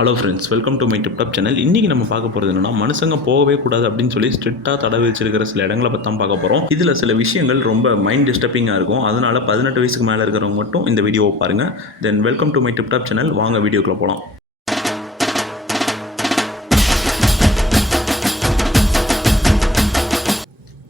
Hello friends, welcome to my tiptop channel. இன்றைக்கி நம்ம பார்க்க போகிறது என்னன்னா, மனுஷங்க போகவே கூடாது அப்படின்னு சொல்லி ஸ்ட்ரிக்டாக தடை வச்சிருக்கிற சில இடங்களை பற்றி தான் பார்க்க போகிறோம். இதில் சில விஷயங்கள் ரொம்ப மைண்ட் டிஸ்டர்பிங்காக இருக்கும். அதனால் 18 வயசுக்கு மேலே இருக்கிறவங்க மட்டும் இந்த வீடியோவை பாருங்கள். Then welcome to my tiptop channel. வாங்க வீடியோக்குள்ளே போகலாம்.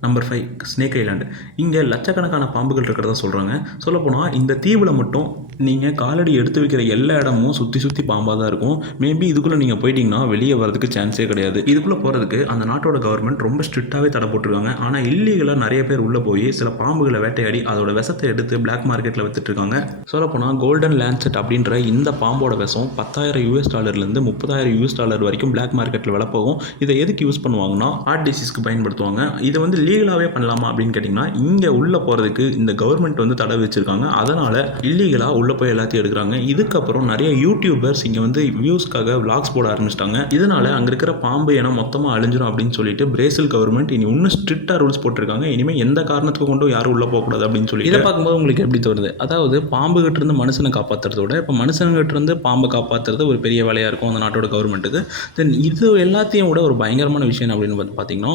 Number 5 snake island. இங்கே லட்சக்கணக்கான பாம்புகள் இருக்கிறதா சொல்கிறாங்க. சொல்லப்போனால் இந்த தீவில் மட்டும் நீங்கள் காலடி எடுத்து வைக்கிற எல்லா இடமும் சுற்றி பாம்பாக தான் இருக்கும். மேபி இதுக்குள்ளே நீங்கள் போயிட்டீங்கன்னா வெளியே வரதுக்கு சான்ஸே கிடையாது. இதுக்குள்ளே போகிறதுக்கு அந்த நாட்டோட கவர்மெண்ட் ரொம்ப ஸ்ட்ரிக்டாகவே தடை போட்டிருக்காங்க. ஆனால் இல்லீகலாக நிறைய பேர் உள்ளே போய் சில பாம்புகளை வேட்டையாடி அதோட விஷத்தை எடுத்து பிளாக் மார்க்கெட்டில் விற்றுட்ருக்காங்க. சொல்லப்போனால் கோல்டன் லேண்ட்செட் அப்படின்ற இந்த பாம்போட விஷம் $10,000 $30,000 வரைக்கும் பிளாக் மார்க்கெட்டில் விலை போகும். இதை எதுக்கு யூஸ் பண்ணுவாங்கன்னா ஹார்ட் டிசீஸ்க்கு பயன்படுத்துவாங்க. இதை வந்து லீகலாகவே பண்ணலாமா அப்படின்னு கேட்டிங்கன்னா, இங்கே உள்ளே போகிறதுக்கு இந்த கவர்மெண்ட் வந்து தடை வச்சுருக்காங்க. அதனால் இல்லீகலாக உள்ளே போய் எல்லாத்தையும் எடுக்கிறாங்க. இதுக்கப்புறம் நிறைய யூடியூபர்ஸ் இங்கே வந்து வியூஸ்க்காக விளாக்ஸ் போட ஆரம்பிச்சிட்டாங்க. இதனால் அங்கே இருக்கிற பாம்பு இனம் மொத்தமாக அழிஞ்சிடும் அப்படின்னு சொல்லிட்டு பிரேசில் கவர்மெண்ட் இனி இன்னும் ஸ்ட்ரிக்டாக ரூல்ஸ் போட்டிருக்காங்க. இனிமேல் எந்த காரணத்துக்கு கொண்டும் யாரும் உள்ளே போகக்கூடாது அப்படின்னு சொல்லி இதை பார்க்கும்போது உங்களுக்கு எப்படி தோணுது? அதாவது பாம்புகிட்ட இருந்து மனுஷனை காப்பாற்றுறதோட இப்போ மனுஷங்கிட்ட இருந்து பாம்பை காப்பாற்றுறது ஒரு பெரிய வேலையாக இருக்கும் அந்த நாட்டோட கவர்மெண்ட்டுக்கு. தென் இது எல்லாத்தையும் விட ஒரு பயங்கரமான விஷயம் அப்படின்னு பார்த்தீங்கன்னா,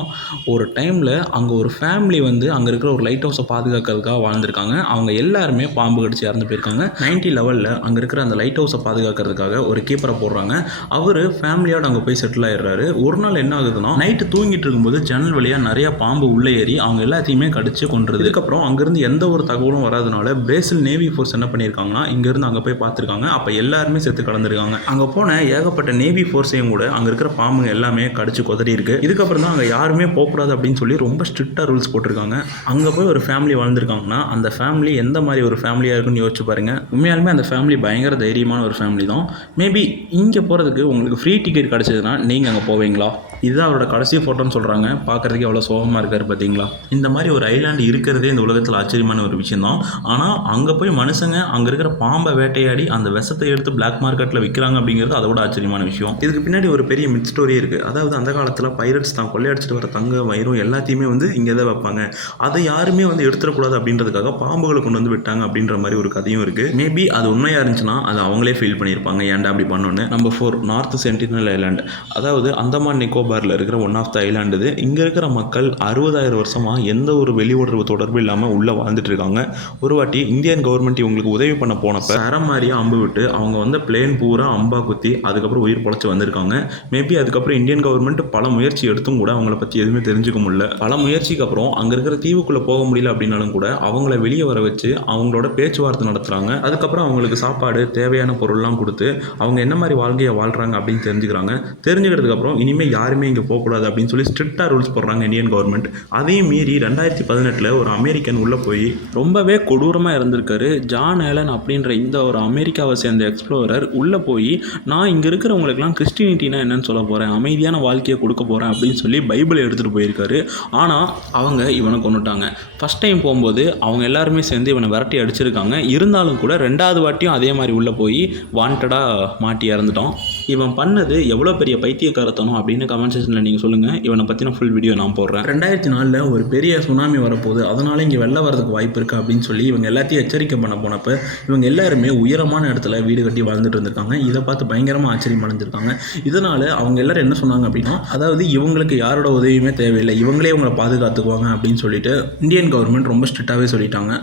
ஒரு டைமில் அங்கே ஒரு ஃபேமிலி வந்து அங்கே இருக்கிற ஒரு லைட் ஹவுஸை பாதுகாக்கிறதுக்காக வாழ்ந்துருக்காங்க. அவங்க எல்லாருமே பாம்பு கடிச்சு இறந்து போயிருக்காங்க. 90 லெவலில் அங்கே இருக்கிற அந்த லைட் ஹவுஸை பாதுகாக்கிறதுக்காக ஒரு கீப்பரை போடுறாங்க. அவர் ஃபேமிலியோடு அங்கே போய் செட்டில் ஆயிடுறாரு. ஒரு நாள் என்ன ஆகுதுன்னா, நைட்டு தூங்கிட்டு இருக்கும்போது ஜன்னல் வழியாக நிறைய பாம்பு உள்ளே ஏறி அவங்க எல்லாத்தையுமே கடிச்சு கொன்றுது. இதுக்கப்புறம் அங்கேருந்து எந்த ஒரு தகவலும் வராதனால பிரேசில் நேவி ஃபோர்ஸ் என்ன பண்ணியிருக்காங்கன்னா, இங்கேருந்து அங்கே போய் பார்த்துருக்காங்க. அப்போ எல்லாருமே செத்து கலந்துருக்காங்க. அங்கே போன ஏகப்பட்ட நேவி ஃபோர்ஸையும் கூட அங்கே இருக்கிற பாம்புங்க எல்லாமே கடிச்சு கொதறி இருக்கு. இதுக்கப்புறம் தான் அங்கே யாருமே போகக்கூடாது அப்படின்னு சொல்லி ரொம்ப ஸ்ட்ரிக்டாக ரூல்ஸ் போட்டிருக்காங்க. அங்கே போய் ஒரு ஃபேமிலி வாழ்ந்துருக்காங்கன்னா அந்த ஃபேமிலி எந்த மாதிரி ஒரு ஃபேமிலியாக இருக்குன்னு யோசிச்சு பாருங்கள். உண்மையாலுமே அந்த ஃபேமிலி பயங்கர தைரியமான ஒரு ஃபேமிலி தான். மேபி இங்கே போகிறதுக்கு உங்களுக்கு ஃப்ரீ டிக்கெட் கிடச்சதுன்னா நீங்கள் அங்கே போவீங்களா? இதுதான் அவரோட கடைசி ஃபோட்டோன்னு சொல்கிறாங்க. பார்க்குறதுக்கு எவ்வளோ சோகமாக இருக்கார் பார்த்தீங்களா? இந்த மாதிரி ஒரு ஐலாண்டு இருக்கிறதே இந்த உலகத்தில் ஆச்சரியமான ஒரு விஷயம் தான். ஆனால் அங்கே போய் மனுஷங்க அங்கே இருக்கிற பாம்பை வேட்டையாடி அந்த விஷத்தை எடுத்து பிளாக் மார்க்கெட்டில் விற்கிறாங்க அப்படிங்கிறது அதோட ஆச்சரியமான விஷயம். இதுக்கு பின்னாடி ஒரு பெரிய மித் ஸ்டோரி இருக்குது. அதாவது அந்த காலத்தில் பைரட்ஸ் தான் கொள்ளையடிச்சிட்டு வர தங்க வயிறும் எல்லாத்தையுமே வந்து இங்கே தான் வைப்பாங்க. அதை யாருமே வந்து எடுத்துடக்கூடாது அப்படின்றதுக்காக பாம்புகளை கொண்டு வந்து விட்டாங்க அப்படின்ற மாதிரி ஒரு கதையும் இருக்குது. மேபி அது உண்மையாக இருந்துச்சுன்னா அது அவங்களே ஃபீல் பண்ணியிருப்பாங்க, ஏன்டா அப்படி பண்ணணும்னு. Number 4 north sentinel island. அதாவது அந்தமான் நிக்கோபாரில் இருக்கிற ஒன் ஆஃப் த ஐலாண்டு இது. இங்கே இருக்கிற மக்கள் 60,000 வருஷமாக எந்த ஒரு வெளி உணர்வு தொடர்பு இல்லாமல் உள்ளே வாழ்ந்துட்டு இருக்காங்க. ஒரு வாட்டி இந்தியன் கவர்மெண்ட் இவங்களுக்கு உதவி பண்ண போனப்போ சரம் மாதிரியாக அம்பு விட்டு அவங்க வந்து பிளேன் பூரா அம்பா குத்தி அதுக்கப்புறம் உயிர் பொழைச்சி வந்திருக்காங்க. மேபி அதுக்கப்புறம் இந்தியன் கவர்மெண்ட் பல முயற்சி எடுத்தும் கூட அவங்கள பற்றி எதுவுமே தெரிஞ்சுக்க முடியல. பல முயற்சிக்கு அப்புறம் அங்கே இருக்கிற தீவுக்குள்ளே போக முடியல அப்படின்னாலும் கூட அவங்கள வெளியே வர வச்சு அவங்களோட பேச்சுவார்த்தை நடத்துகிறாங்க. அதுக்கப்புறம் அவங்களுக்கு சாப்பாடு தேவையான பொருள்லாம் கொடுத்து அவங்க என்ன மாதிரி வாழ்க்கையை வாழ்கிறாங்க அப்படின்னு தெரிஞ்சுக்கிறாங்க. தெரிஞ்சுக்கிறதுக்கப்புறம் இனிமேல் யாருமே இங்கே போகக்கூடாது அப்படின்னு சொல்லி ஸ்ட்ரிக்டாக ரூல்ஸ் போடுறாங்க இந்தியன் கவர்மெண்ட். அதையும் மீறி 2018 ஒரு அமெரிக்கன் உள்ளே போய் ரொம்பவே கொடூரமாக இருந்திருக்காரு. ஜான் ஆலன் அப்படின்ற இந்த ஒரு அமெரிக்காவை சேர்ந்த எக்ஸ்ப்ளோரர் உள்ளே போய் நான் இங்கே இருக்கிறவங்களுக்குலாம் கிறிஸ்டினிட்டினா என்னன்னு சொல்ல போகிறேன், அமைதியான வாழ்க்கையை கொடுக்க போகிறேன் அப்படின்னு சொல்லி பைபிளை எடுத்துகிட்டு போயிருக்காரு. ஆனால் அவங்க இவனை கொண்டுட்டாங்க. ஃபஸ்ட் டைம் போகும்போது அவங்க எல்லாருமே சேர்ந்து இவனை விரட்டி அடிச்சிருக்காங்க. இருந்தாலும் கூட 2வது வாட்டியும் அதே மாதிரி உள்ளே போய் வாண்டடாக மாட்டி இறந்துட்டான். இவன் பண்ணது எவ்வளோ பெரிய பைத்தியக்காரத்தனம் அப்படின்னு கமெண்ட் செக்ஷனில் நீங்கள் சொல்லுங்கள். இவனை பற்றின ஃபுல் வீடியோ நான் போடுறேன். 2004 ஒரு பெரிய சுனாமி வரப்போகுது, அதனால் இங்கே வெள்ளம் வரதுக்கு வாய்ப்பு இருக்குது அப்படின்னு சொல்லி இவங்க எல்லாத்தையும் எச்சரிக்கை பண்ண போனப்போ இவங்க எல்லாருமே உயரமான இடத்துல வீடு கட்டி வாழ்ந்துட்டு இருந்திருக்காங்க. இதை பார்த்து பயங்கரமாக ஆச்சரியம் அடைஞ்சிருக்காங்க. இதனால் அவங்க எல்லாரும் என்ன சொன்னாங்க அப்படின்னா, அதாவது இவங்களுக்கு யாரோட உதவியுமே தேவையில்லை, இவங்களே இவங்களை பாதுகாத்துக்குவாங்க அப்படின்னு சொல்லிட்டு இந்தியன் கவர்மெண்ட் ரொம்ப ஸ்ட்ரிக்டாகவே சொல்லிட்டாங்க.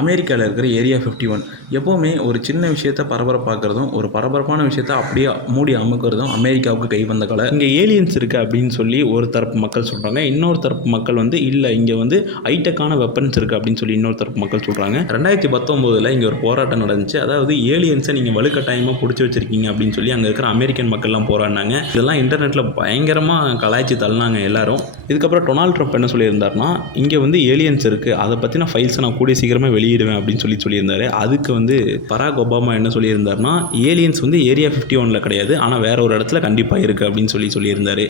அமெரிக்காவில் இருக்கிற ஏரியா 51 எப்போவுமே ஒரு சின்ன விஷயத்தை பரபரப்பாக்குறதும் ஒரு பரபரப்பான விஷயத்தை அப்படியே மூடி அமுக்கிறதும் அமெரிக்காவுக்கு கை வந்த கலை. இங்கே ஏலியன்ஸ் இருக்குது அப்படின்னு சொல்லி ஒரு தரப்பு மக்கள் சொல்கிறாங்க. இன்னொரு தரப்பு மக்கள் வந்து இல்லை இங்கே வந்து ஹைடெக்கான வெப்பன்ஸ் இருக்குது அப்படின்னு சொல்லி இன்னொரு தரப்பு மக்கள் சொல்கிறாங்க. 2019 இங்கே ஒரு போராட்டம் நடந்துச்சு. அதாவது ஏலியன்ஸை நீங்கள் வலுக்கட்டாயமாக பிடிச்சி வச்சிருக்கீங்க அப்படின்னு சொல்லி அங்கே இருக்கிற அமெரிக்கன் மக்கள்லாம் போராடினாங்க. இதெல்லாம் இன்டர்நெட்டில் பயங்கரமாக கலாய்ச்சி தள்ளினாங்க எல்லாரும். இதுக்கப்புறம் டொனால்ட் ட்ரம்ப் என்ன சொல்லியிருந்தாருன்னா, இங்கே வந்து ஏலியன்ஸ் இருக்குது, அதை பற்றின ஃபைல்ஸை நான் கூடிய சீக்கிரமாக வெளியிடுவேன் அப்படின்னு சொல்லியிருந்தாரு. அதுக்கு வந்து பராக் ஒபாமா என்ன சொல்லியிருந்தாருன்னா, ஏலியன்ஸ் வந்து ஏரியா 51 கிடையாது, ஆனால் வேற ஒரு இடத்துல கண்டிப்பாக இருக்குது அப்படின்னு சொல்லியிருந்தாரு.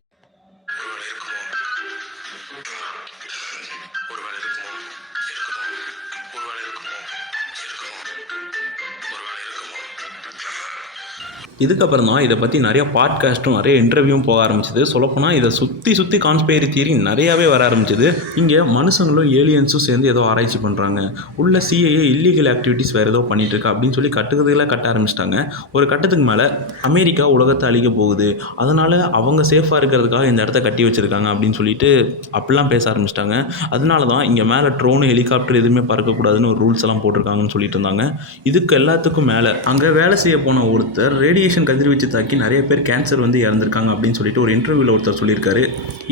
இதுக்கப்புறம் தான் இதை பற்றி நிறைய பாட்காஸ்ட்டும் நிறைய இன்டர்வியூவும் போக ஆரம்பிச்சிது. சொல்லப்போனால் இதை சுற்றி கான்ஸ்பைரி தியரி நிறையாவே வர ஆரம்பிச்சிது. இங்கே மனுஷங்களும் ஏலியன்ஸும் சேர்ந்து ஏதோ ஆராய்ச்சி பண்ணுறாங்க, உள்ள சிஐஏ இல்லீகல் ஆக்டிவிட்டீஸ் வேறு ஏதோ பண்ணிகிட்ருக்கு அப்படின்னு சொல்லி கட்டுக்கதையெல்லாம் கட்ட ஆரம்பிச்சிட்டாங்க. ஒரு கட்டத்துக்கு மேலே அமெரிக்கா உலகத்தை அழிக்க போகுது, அதனால் அவங்க சேஃபாக இருக்கிறதுக்காக இந்த இடத்த கட்டி வச்சுருக்காங்க அப்படின்னு சொல்லிட்டு அப்படிலாம் பேச ஆரம்பிச்சிட்டாங்க. அதனால தான் இங்கே மேலே ட்ரோனு ஹெலிகாப்டர் எதுவுமே பறக்கக்கூடாதுன்னு ஒரு ரூல்ஸ் எல்லாம் போட்டிருக்காங்கன்னு சொல்லிட்டு இருந்தாங்க. இதுக்கு எல்லாத்துக்கும் மேலே அங்கே வேலை செய்ய போன ஒருத்தர் ரேடியேஷன் கதிர்வீச்சு தாக்கி நிறைய பேர் கேன்சர் வந்து இறந்துருக்காங்க அப்படின்னு சொல்லிட்டு ஒரு இன்டர்வியூவில் ஒருத்தர் சொல்லியிருக்காரு.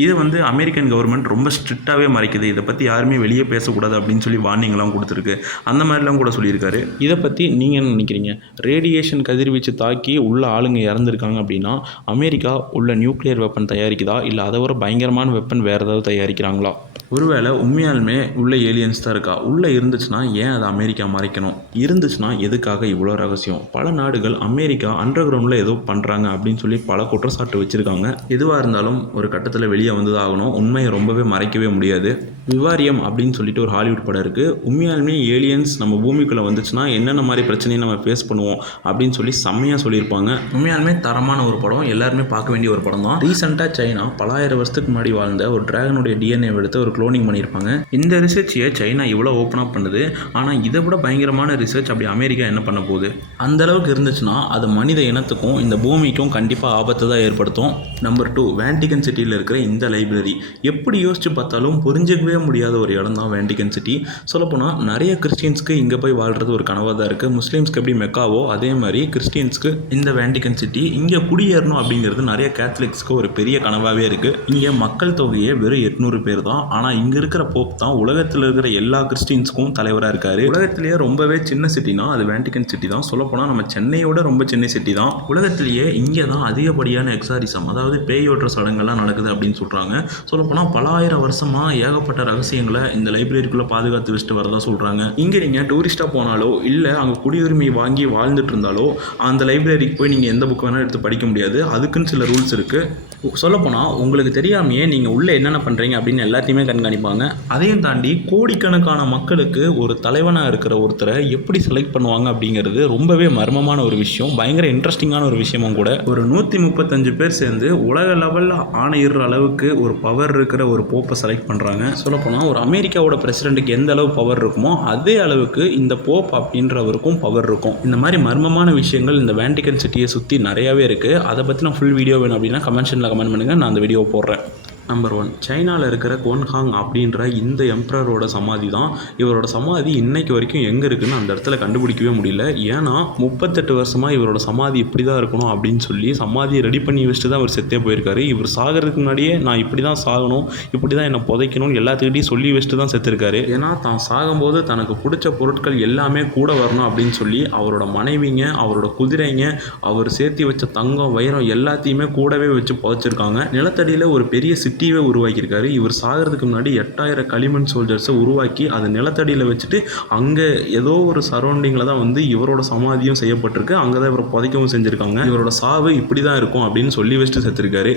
இதை வந்து அமெரிக்கன் கவர்மெண்ட் ரொம்ப ஸ்ட்ரிக்டாகவே மறைக்குது, இதை பற்றி யாருமே வெளியே பேசக்கூடாது அப்படின்னு சொல்லி வார்னிங்லாம் கொடுத்துருக்கு. அந்த மாதிரிலாம் கூட சொல்லியிருக்காரு. இதை பற்றி நீங்கள் என்ன நினைக்கிறீங்க? ரேடியேஷன் கதிர்வீச்சு தாக்கி உள்ள ஆளுங்க இறந்துருக்காங்க அப்படின்னா அமெரிக்கா உள்ள நியூக்ளியர் வெப்பன் தயாரிக்குதா, இல்லை அதை ஒரு பயங்கரமான வெப்பன் வேறு ஏதாவது தயாரிக்கிறாங்களா? ஒருவேளை உண்மையாலுமே உள்ள ஏலியன்ஸ் தான் இருக்கா? உள்ளே இருந்துச்சுன்னா ஏன் அதை அமெரிக்கா மறைக்கணும்? இருந்துச்சுன்னா எதுக்காக இவ்வளோ ரகசியம்? பல நாடுகள் அமெரிக்கா அண்டர் கிரவுண்டில் ஏதோ பண்ணுறாங்க அப்படின்னு சொல்லி பல குற்றச்சாட்டு வச்சுருக்காங்க. எதுவாக இருந்தாலும் ஒரு கட்டத்தில் வெளியே வந்து தான் ஆகணும். உண்மையை ரொம்பவே மறைக்கவே முடியாது. விவாரியம் அப்படின்னு சொல்லிட்டு ஒரு ஹாலிவுட் படம் இருக்குது. உண்மையாலுமே ஏலியன்ஸ் நம்ம பூமிக்குள்ளே வந்துச்சுன்னா என்னென்ன மாதிரி பிரச்சனையை நம்ம ஃபேஸ் பண்ணுவோம் அப்படின்னு சொல்லி செம்மையாக சொல்லியிருப்பாங்க. உண்மையாலுமே தரமான ஒரு படம், எல்லாருமே பார்க்க வேண்டிய ஒரு படம் தான். ரீசெண்டாக சைனா பல ஆயிரம் வருஷத்துக்கு முன்னாடி வாழ்ந்த ஒரு டிராகனுடைய டிஎன்ஏ எடுத்து ஒரு க்ளோனிங் பண்ணியிருப்பாங்க. இந்த ரிசர்ச்சையை சைனா இவ்வளோ ஓப்பனாக பண்ணுது. ஆனால் இதை விட பயங்கரமான ரிசர்ச் அப்படி அமெரிக்கா என்ன பண்ண போகுது? அந்தளவுக்கு இருந்துச்சுன்னா அது மனித இனத்துக்கும் இந்த பூமிக்கும் கண்டிப்பாக ஆபத்தை தான் ஏற்படுத்தும். நம்பர் 2, வேண்டிகன் சிட்டியில் இருக்கிற இந்த லைப்ரரி எப்படி யோசிச்சு பார்த்தாலும் புரிஞ்சிக்கவே முடியாத ஒரு இடம் தான் வேண்டிகன் சிட்டி. சொல்லப்போனால் நிறைய கிறிஸ்டியன்ஸ்க்கு இங்கே போய் வாழ்கிறது ஒரு கனவாக தான் இருக்குது. முஸ்லீம்ஸ்க்கு எப்படி மெக்காவோ அதே மாதிரி கிறிஸ்டியன்ஸ்க்கு இந்த வேண்டிகன் சிட்டி இங்கே குடியேறணும் அப்படிங்கிறது நிறைய கேத்தலிக்ஸ்க்கு ஒரு பெரிய கனவாகவே இருக்குது. இங்கே மக்கள் தொகையே வெறும் 800 பேர் தான். ஆனால் இங்கே இருக்கிற போப் தான் உலகத்தில் இருக்கிற எல்லா கிறிஸ்டியன்ஸ்க்கும் தலைவராக இருக்கார். உலகத்திலேயே ரொம்பவே சின்ன சிட்டினா அது வேண்டிகன் சிட்டி தான். சொல்லப்போனால் நம்ம சென்னையோட ரொம்ப சின்ன சிட்டி தான். உலகத்திலேயே இங்கே தான் அதிகப்படியான எக்ஸாரிசம், அதாவது பேய் ஓட்டுற சடங்கெல்லாம் நடக்குது அப்படின்னு சொல்கிறாங்க. சொல்லப்போனால் பல ஆயிரம் வருஷமாக ஏகப்பட்ட ரகசியங்களை இந்த லைப்ரரிக்குள்ளே பாதுகாத்து வச்சுட்டு வரதா சொல்கிறாங்க. இங்கே நீங்கள் டூரிஸ்ட்டாக போனாலோ இல்லை அங்கே குடியுரிமை வாங்கி வாழ்ந்துட்டு இருந்தாலோ அந்த லைப்ரரிக்கு போய் நீங்கள் எந்த புக் வேணாலும் எடுத்து படிக்க முடியாது. அதுக்குன்னு சில ரூல்ஸ் இருக்குது. சொல்லப்போனால் உங்களுக்கு தெரியாமையே நீங்கள் உள்ளே என்னென்ன பண்ணுறீங்க அப்படின்னு எல்லாத்தையுமே கண்காணிப்பாங்க. அதையும் தாண்டி கோடிக்கணக்கான மக்களுக்கு ஒரு தலைவனாக இருக்கிற ஒருத்தரை எப்படி செலக்ட் பண்ணுவாங்க அப்படிங்கிறது ரொம்பவே மர்மமான ஒரு விஷயம், பயங்கர இன்ட்ரெஸ்டிங்கான ஒரு விஷயமும் கூட. ஒரு 135 பேர் சேர்ந்து உலக லெவலில் ஆணையிடுற அளவுக்கு ஒரு பவர் இருக்கிற ஒரு போப்பை செலக்ட் பண்ணுறாங்க. சொல்லப்போனால் ஒரு அமெரிக்காவோட பிரசிடென்ட்டுக்கு எந்த அளவு பவர் இருக்குமோ அதே அளவுக்கு இந்த போப் அப்படின்றவருக்கும் பவர் இருக்கும். இந்த மாதிரி மர்மமான விஷயங்கள் இந்த வேண்டிகன் சிட்டியை சுற்றி நிறையாவே இருக்குது. அதை பற்றி நான் ஃபுல் வீடியோ வேணும் அப்படின்னா கமெண்ட் பண்ணுங்கள், நான் அந்த வீடியோவை போடுறேன். நம்பர் 1, சைனாவில் இருக்கிற குவன்ஹாங் அப்படின்ற இந்த எம்ப்ரரோட சமாதி தான். இவரோட சமாதி இன்னைக்கு வரைக்கும் எங்கே இருக்குன்னு அந்த இடத்துல கண்டுபிடிக்கவே முடியல. ஏன்னா 38 வருஷமாக இவரோட சமாதி இப்படி தான் இருக்கணும் அப்படின்னு சொல்லி சமாதியை ரெடி பண்ணி வச்சுட்டு தான் அவர் செத்தே போயிருக்காரு. இவர் சாகிறதுக்கு முன்னாடியே நான் இப்படி தான் சாகணும், இப்படி தான் என்னை புதைக்கணும்னு எல்லாத்துக்கிட்டையும் சொல்லி வச்சுட்டு தான் செத்துருக்காரு. ஏன்னா தான் சாகும்போது தனக்கு பிடிச்ச பொருட்கள் எல்லாமே கூட வரணும் அப்படின்னு சொல்லி அவரோட மனைவிங்க, அவரோட குதிரைங்க, அவர் சேர்த்தி வச்ச தங்கம் வைரம் எல்லாத்தையுமே கூடவே வச்சு புதைச்சிருக்காங்க. நிலத்தடியில் ஒரு பெரிய சிட்டியே உருவாக்கியிருக்காரு. இவர் சாகிறதுக்கு முன்னாடி 8000 களிமண் சோல்ஜர்ஸை உருவாக்கி அதை நிலத்தடியில் வச்சுட்டு அங்கே ஏதோ ஒரு சரௌண்டிங்கில் தான் வந்து இவரோட சமாதியும் செய்யப்பட்டிருக்கு. அங்கே தான் இவரை புதைக்கவும் செஞ்சுருக்காங்க. இவரோட சாவு இப்படி தான் இருக்கும் அப்படின்னு சொல்லி வச்சுட்டு செத்துருக்காரு.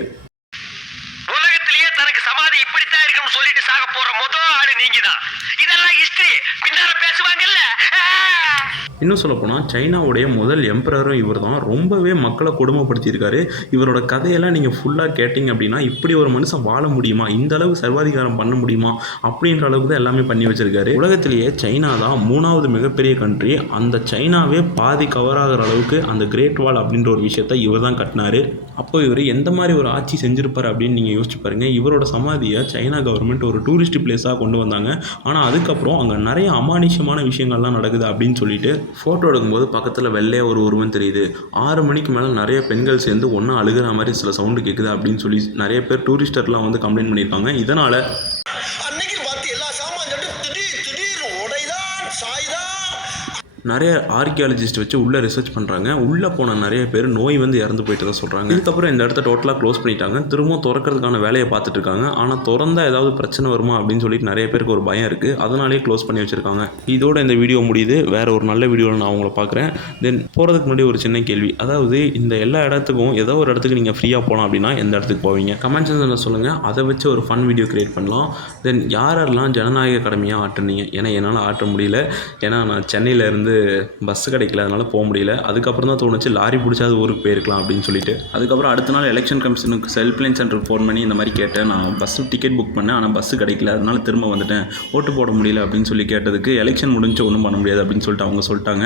உலகத்திலேயே தனக்கு சமாதி இப்படித்தான் இருக்குன்னு சொல்லிட்டு சாக போற முதல் ஆளு நீங்க தான். இதெல்லாம் ஹிஸ்டரி பின்னால பேசுவாங்கல்ல. இன்னும் சொல்லப்போனால் சைனாவுடைய முதல் எம்பரரும் இவர் தான். ரொம்பவே மக்களை கொடுமைப்படுத்தியிருக்காரு. இவரோட கதையெல்லாம் நீங்கள் ஃபுல்லாக கேட்டிங்க அப்படின்னா இப்படி ஒரு மனுஷன் வாழ முடியுமா, இந்த அளவு சர்வாதிகாரம் பண்ண முடியுமா அப்படின்ற அளவுக்கு தான் எல்லாமே பண்ணி வச்சிருக்காரு. உலகத்திலேயே சைனா தான் 3வது மிகப்பெரிய கண்ட்ரி. அந்த சைனாவே பாதி கவர் ஆகிற அளவுக்கு அந்த கிரேட் வால் அப்படின்ற ஒரு விஷயத்தை இவர் தான் கட்டினார். அப்போ இவர் எந்த மாதிரி ஒரு ஆட்சி செஞ்சுருப்பார் அப்படின்னு நீங்கள் யோசிச்சு பாருங்கள். இவரோட சமாதியை சைனா கவர்மெண்ட் ஒரு டூரிஸ்ட் பிளேஸாக கொண்டு வந்தாங்க. ஆனால் அதுக்கப்புறம் அங்கே நிறைய அமானுஷ்யமான விஷயங்கள்லாம் நடக்குது அப்படின்னு சொல்லிட்டு ஃபோட்டோ எடுக்கும்போது பக்கத்தில் வெள்ளையாக ஒரு உருவம் தெரியுது. 6 மணிக்கு மேலே நிறைய பெண்கள் சேர்ந்து ஒன்றா அழுகிற மாதிரி சில சவுண்டு கேட்குது அப்படின்னு சொல்லி நிறைய பேர் டூரிஸ்டர்லாம் வந்து கம்ப்ளைண்ட் பண்ணியிருக்காங்க. இதனால் நிறைய ஆர்கியாலஜிஸ்ட் வச்சு உள்ளே ரிசர்ச் பண்ணுறாங்க. உள்ளே போன நிறைய பேர் நோய் வந்து இறந்து போயிட்டு தான் சொல்கிறாங்க. இதுக்கப்புறம் இந்த இடத்த டோட்டலாக க்ளோஸ் பண்ணிட்டாங்க. திரும்ப திறக்கிறதுக்கான வேலையை பார்த்துட்டு இருக்காங்க. ஆனால் திறந்தா ஏதாவது பிரச்சனை வருமா அப்படின்னு சொல்லிட்டு நிறைய பேருக்கு ஒரு பயம் இருக்குது. அதனாலேயே க்ளோஸ் பண்ணி வச்சுருக்காங்க. இதோட இந்த வீடியோ முடியுது. வேறு ஒரு நல்ல வீடியோவில் நான் அவங்கள பார்க்குறேன். தென் போகிறதுக்கு முன்னாடி ஒரு சின்ன கேள்வி, அதாவது இந்த எல்லா இடத்துக்கும் ஏதோ ஒரு இடத்துக்கு நீங்கள் ஃப்ரீயாக போகலாம் அப்படின்னா எந்த இடத்துக்கு போவீங்க? கமெண்ட் செக்ஷனில் சொல்லுங்கள். அதை வச்சு ஒரு ஃபன் வீடியோ க்ரியேட் பண்ணலாம். தென் யாரெல்லாம் ஜனநாயக கடமையாக ஆட்டுனீங்க? ஏன்னா என்னால் ஆட்ட முடியல. ஏன்னா நான் சென்னையிலேருந்து பஸ் கிடைக்கல, அதனால் போக முடியல. அதுக்கப்புறம் தான் தோணுச்சு லாரி பிடிச்சாது ஊருக்கு போயிருக்கலாம் அப்படின்னு சொல்லிட்டு. அதுக்கப்புறம் அடுத்த நாள் எலெக்ஷன் கமிஷனுக்கு ஹெல்ப்லைன் சென்டருக்கு ஃபோன் பண்ணி இந்த மாதிரி கேட்டேன். நான் பஸ்ஸு டிக்கெட் புக் பண்ணேன், ஆனால் பஸ்ஸு கிடைக்கல, அதனால் திரும்ப வந்துட்டேன், ஓட்டு போட முடியல அப்படின்னு சொல்லி கேட்டதுக்கு எலெக்ஷன் முடிஞ்சு ஒன்றும் பண்ண முடியாது அப்படின்னு சொல்லிட்டு அவங்க சொல்லிட்டாங்க.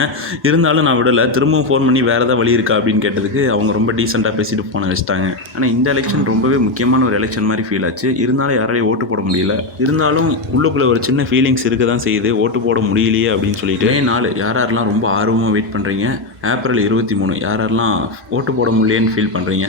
இருந்தாலும் நான் விடலை, திரும்பவும் ஃபோன் பண்ணி வேறு ஏதாவது வழி இருக்கா அப்படின்னு கேட்டதுக்கு அவங்க ரொம்ப டீசெண்டாக பேசிட்டு ஃபோனை வச்சுட்டாங்க. ஆனால் இந்த எலெக்ஷன் ரொம்பவே முக்கியமான ஒரு எலெக்ஷன் மாதிரி ஃபீல் ஆச்சு. இருந்தாலும் யாராலையும் ஓட்டு போட முடியல. இருந்தாலும் உள்ளுக்குள்ளே ஒரு சின்ன ஃபீலிங்ஸ் இருக்க தான் செய்யுது, ஓட்டு போட முடியலையே அப்படின்னு சொல்லிட்டு. மே 4 யாரெல்லாம் ரொம்ப ஆர்வமாக வெயிட் பண்ணுறீங்க, ஏப்ரல் 23 யாரெல்லாம் ஓட்டு போட முடியலேன்னு ஃபீல் பண்ணுறீங்க.